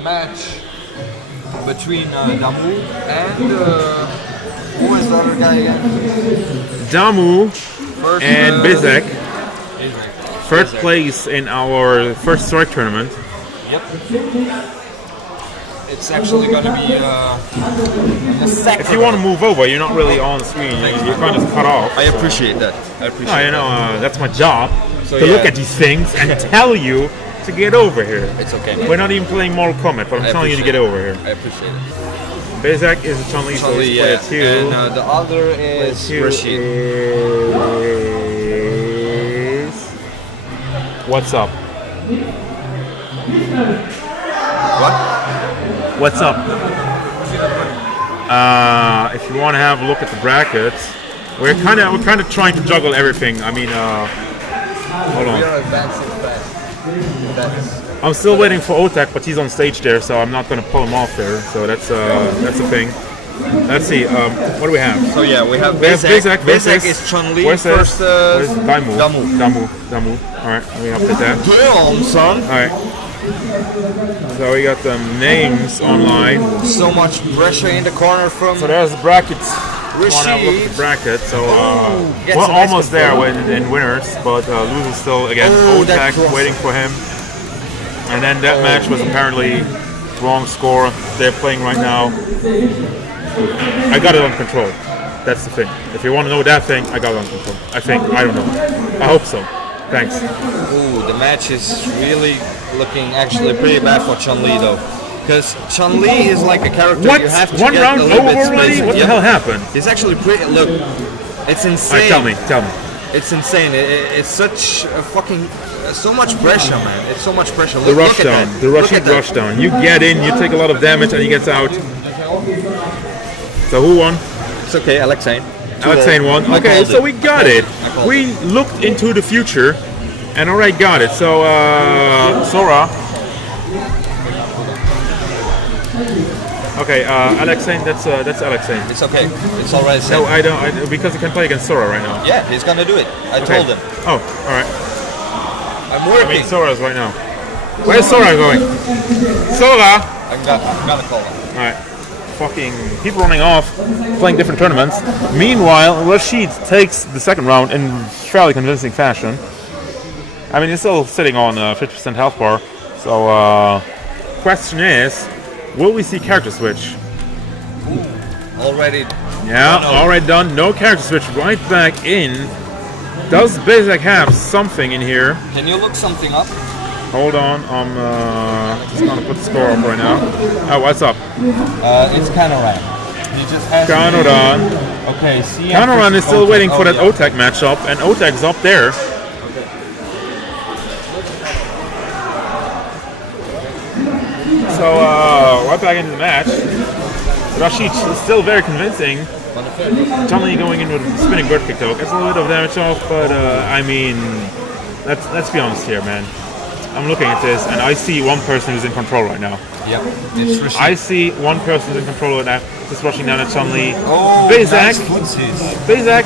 match between Damou and who is the other guy again? Damou and Bezeg. Third place in our first strike tournament. Yep. It's actually going to be the second. If you want to move over, you're not really on screen. You're kind of cut off. I appreciate that. I appreciate it. You know, that's my job, so, to look at these things and tell you to get over here. It's okay. We're not even playing Mortal Kombat, but I'm telling you to get over here. I appreciate it. Bezeg is a Chun-li, so he's player 2. And the other is Rashid. What's up? What? What's up? If you want to have a look at the brackets, we're kind of trying to juggle everything. I mean, hold on. We are advancing fast. I'm still waiting for Otek, but he's on stage there, so I'm not going to pull him off there. So that's the thing. Let's see. What do we have? So yeah, we have Bezeg. Bezeg is Chun-li versus Damou. Damou. All right, we update that. Damn, son. All right. So we got the names online. So much pressure in the corner from. So there's the brackets. Rashid. Want to have a look at the bracket. So we're almost there in winners, but losers still again. Otek waiting for him. And then that match was apparently wrong score. They're playing right now. I got it on control. That's the thing. If you want to know that thing, I got it on control. I think. I don't know. I hope so. Thanks. Ooh, the match is really looking actually pretty bad for Chun-li though. Because Chun-li is like a character you have to One get round a little over bit already? What the hell happened? It's actually pretty. Look, it's insane. All right, tell me. It's insane. It's such a fucking. So much pressure, man. It's so much pressure. The rush down. The Rashid rush down. You get in, you take a lot of damage, and he gets out. So who won? It's okay, Alexei. Alexei won. Okay, so we got it. We looked into the future, and already got it. So Sora. Okay, Alexei. That's Alexei. It's okay. It's alright. No, I don't. Because he can play against Sora right now. Yeah, he's gonna do it. I told him. Oh, all right. I'm working. I mean, Sora's right now. Where's Sora going? Sora! I'm gonna call him. Alright. Fucking people running off, playing different tournaments. Meanwhile, Rashid takes the second round in fairly convincing fashion. I mean, he's still sitting on 50% health bar. So, question is, will we see character switch? Already. Yeah, already done. No character switch. Right back in. Does Bezeg have something in here? Can you look something up? Hold on, I'm just gonna put the score up right now. Oh, what's up? It's Kanoran. He just has Kanoran. Okay, see. Kanoran is still waiting for that Otek matchup, and Otek's up there. Okay. So, right back into the match. Rashid is still very convincing. Chun-li going in with a spinning bird kick though. Gets a little bit of damage off, but I mean, let's be honest here, man. I'm looking at this, and I see one person who's in control right now. Yep, it's Rashid. I see one person who's in control right now, just rushing down at Chun-li. Oh, Bezeg. Bezeg.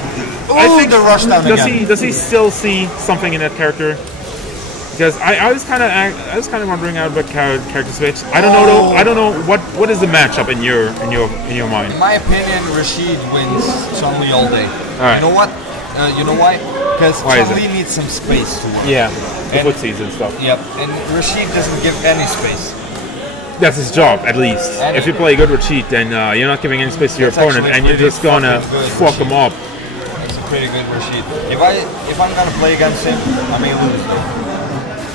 Oh, I think the rush down again. Does he still see something in that character? Because I was kind of wondering about character switch. I don't know though. I don't know what is the matchup in your mind. In my opinion, Rashid wins Chun-li all day. All right. You know what? You know why? Because Chun-li needs some space to work. Yeah, the footsies and stuff. Yep, and Rashid doesn't give any space. That's his job, at least. If you play good Rashid, then you're not giving any space to your opponent, and you're just gonna fuck him up. That's a pretty good Rashid. If I'm gonna play against him, I may lose though.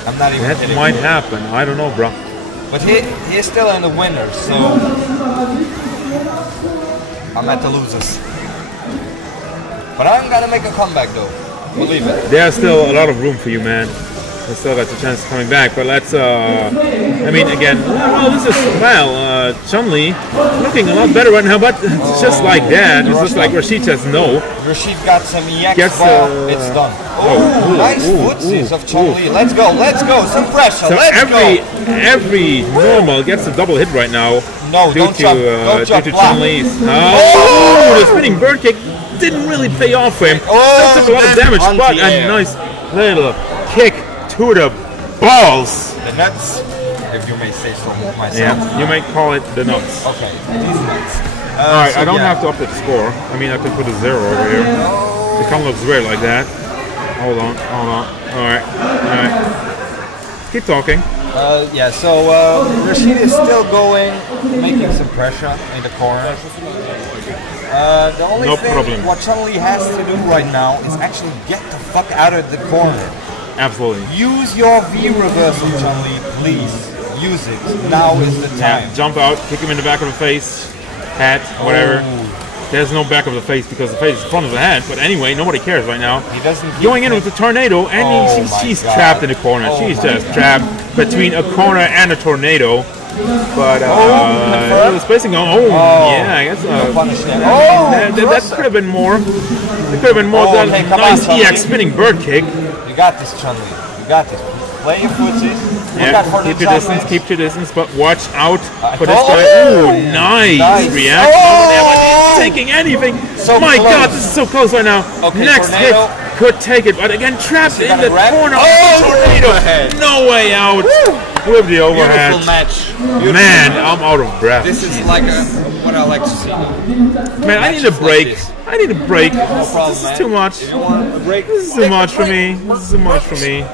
I'm not even kidding. That might happen. I don't know, bro. But he's still in the winners, so I'm at the losers. But I'm gonna make a comeback, though. Believe it. There's still a lot of room for you, man. We still got the chance of coming back, but let's. I mean, again, well, this is Chun-li looking a lot better right now, but it's just like that. It's just like Rashid says no. Rashid got some EX, it's done. Oh, nice footsies of Chun-li. Let's go, some pressure. So every normal gets a double hit right now. No, due to Chun-li's. Oh, the spinning bird kick didn't really pay off for him. Still took a lot of damage, but a nice little kick to the balls. The nuts. if you may say so myself. Yeah, you may call it the nuts. Okay, these nuts. Alright, So I don't yeah. have to up the score. I mean, I can put a 0 over here. It kind of looks weird like that. Hold on. Alright. Keep talking. Yeah, so Rashid is still going, making some pressure in the corner. The only thing what Chun-li has to do right now is actually get the fuck out of the corner. Absolutely. Use your V reversal, Chun-li, please. Use it. Now is the time. Yeah, jump out, kick him in the back of the face, head, whatever. There's no back of the face because the face is front of the head. But anyway, nobody cares right now. He doesn't going in with the tornado, and she's trapped in the corner. She's just trapped between a corner and a tornado. But the spacing going. Yeah, I guess. That could have been more. It could have been more than a nice EX spinning bird kick. You got this, Chun-li. You got this. Play your footsies. Yeah, keep your distance, but watch out for this guy. Ooh, nice reaction. Oh, taking anything. So my close. God, this is so close right now. Okay, next tornado. hit could take it, but again, trapped in the corner. Tornado. No way out. With the overhead. Beautiful match. Beautiful. Man, I'm out of breath. This is like what I like to see. Man, I need a break. I need a break. No problem, This is too much. If you want a break, This is too much for me. This is too much for me.